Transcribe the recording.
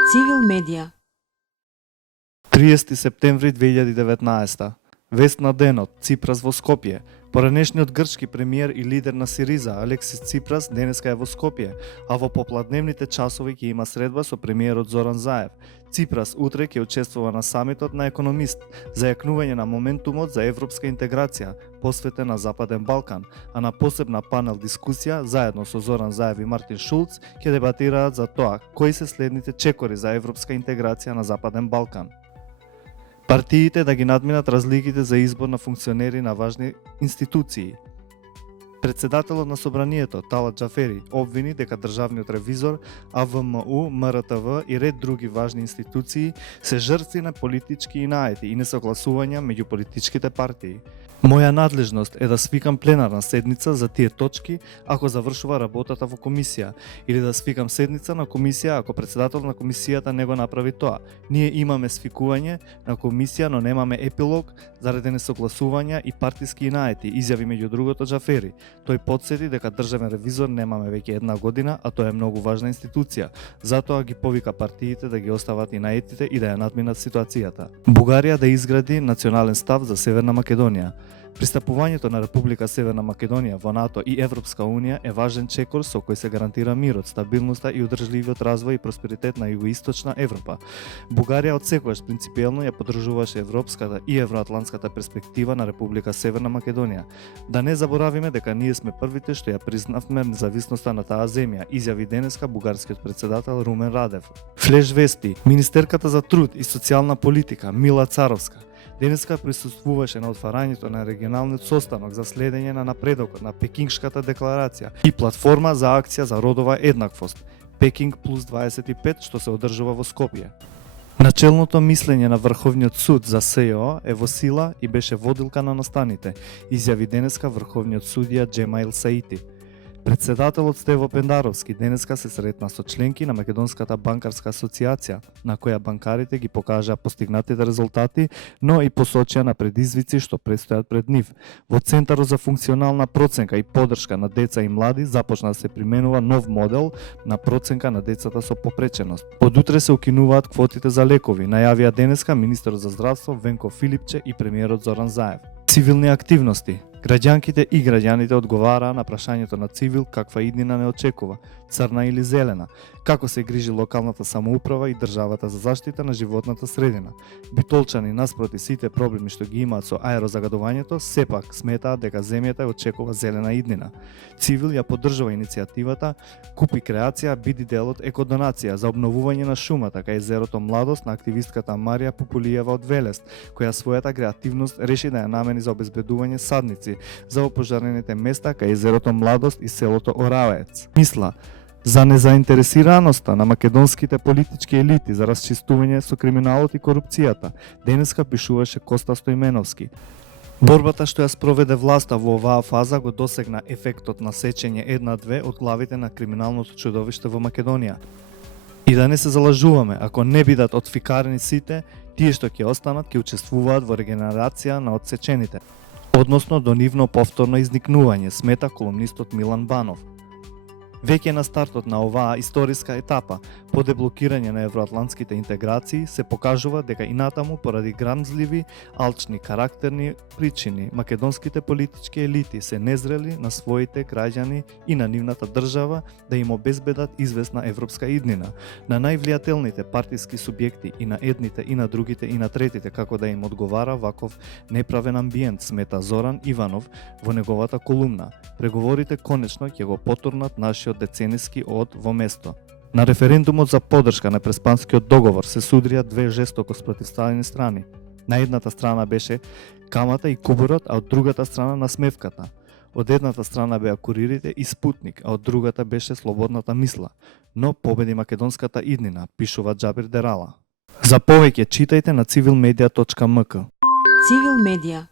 Цивил медија. 30 септември 2019. Вест на денот, Ципрас во Скопје. Поранешниот грчки премиер и лидер на Сириза, Алексис Ципрас, денеска е во Скопје, а во попладневните часови ќе има средба со премиерот Зоран Заев. Ципрас утре ќе учествува на самитот на Економист за јакнување на моментумот за европска интеграција, посветен на Западен Балкан, а на посебна панел дискусија, заедно со Зоран Заев и Мартин Шулц, ќе дебатираат за тоа кои се следните чекори за европска интеграција на Западен Балкан. Партиите да ги надминат разликите за избор на функционери на важни институции. Председателот на Собранието, Талат Џафери, обвини дека државниот ревизор, АВМУ, МРТВ и ред други важни институции се жртви на политички инаети и несогласувања меѓу политичките партии. Моја надлежност е да свикам пленарна седница за тие точки ако завршува работата во комисија, или да свикам седница на комисија ако председател на комисијата не го направи тоа. Ние имаме свикување на комисија, но немаме епилог заради несогласувања и партиски инаети, изјави меѓу другото Џафери. Тој потсети дека државен ревизор немаме веќе една година, а тоа е многу важна институција. Затоа ги повика партиите да ги остават инаетите и да ја надминат ситуацијата. Бугарија да изгради национален став за Северна Македонија. Пристапувањето на Република Северна Македонија во НАТО и Европска Унија е важен чекор со кој се гарантира мирот, стабилноста и одржливиот развој и просперитет на југоисточна Европа. Бугарија одсекогаш принципиелно ја поддржуваше европската и евроатлантската перспектива на Република Северна Македонија. Да не заборавиме дека ние сме првите што ја признавме независноста на таа земја, изјави денеска бугарскиот председател Румен Радев. Флеш вести: Министерката за труд и социјална политика Мила Царовска денеска присуствуваше на отварањето на регионалниот состанок за следење на напредокот на Пекингшката декларација и платформа за акција за родова еднаквост Пекинг плюс 25 што се одржува во Скопје. Начелното мислење на Врховниот суд за СЈО е во сила и беше водилка на настаните, изјави денеска Врховниот судија Џемаил Саити. Председателот Стево Пендаровски денеска се сретна со членки на Македонската банкарска асоциација, на која банкарите ги покажаа постигнатите резултати, но и посочија на предизвици што предстојат пред нив. Во Центарот за функционална проценка и поддршка на деца и млади започна да се применува нов модел на проценка на децата со попреченост. Од утре се укинуваат квотите за лекови, најавија денеска министерот за здравство Венко Филипче и премиерот Зоран Заев. Цивилни активности. Граѓанките и граѓаните одговараа на прашањето на Цивил каква иднина не очекува, црна или зелена, како се грижи локалната самоуправа и државата за заштита на животната средина. Битолчани наспроти сите проблеми што ги имаат со аерозагадувањето, сепак сметаат дека земјата ја очекува зелена иднина. Цивил ја поддржува иницијативата Купи креација, биди дел од екодонација за обновување на шумата кај езерото Младост на активистката Марија Пупулиева од Велест, која својата креативност реши да ја намени за обезбедување садници за опожарените места кај езерото Младост и селото Оравец. Мисла за незаинтересираноста на македонските политички елити за расчистување со криминалот и корупцијата, денеска пишуваше Коста Стојменовски. Борбата што ја спроведе власта во оваа фаза го досегна ефектот на сечење една-две од главите на криминалното чудовиште во Македонија. И да не се залажуваме, ако не бидат отфикарени сите, тие што ќе останат ќе учествуваат во регенерација на одсечените, односно до нивно повторно изникнување, смета колумнистот Милан Банов. Веќе на стартот на оваа историска етапа по деблокирање на евроатлантските интеграции се покажува дека и натаму поради грамзливи, алчни карактерни причини македонските политички елити се незрели на своите граѓани и на нивната држава да им обезбедат известна европска иднина, на највлијателните партиски субјекти и на едните и на другите и на третите како да им одговара ваков неправен амбиент, смета Зоран Иванов во неговата колумна. Преговорите конечно ќе го потурнат нашиот децениски од во место. На референдумот за поддршка на Преспанскиот договор се судрија две жестоко спротивставени страни. На едната страна беше камата и кубурот, а од другата страна насмевката. Од едната страна беа куририте и Спутник, а од другата беше слободната мисла. Но победи македонската иднина, пишува Џабир Дерала. За повеќе читајте на civilmedia.mk. Цивил медија.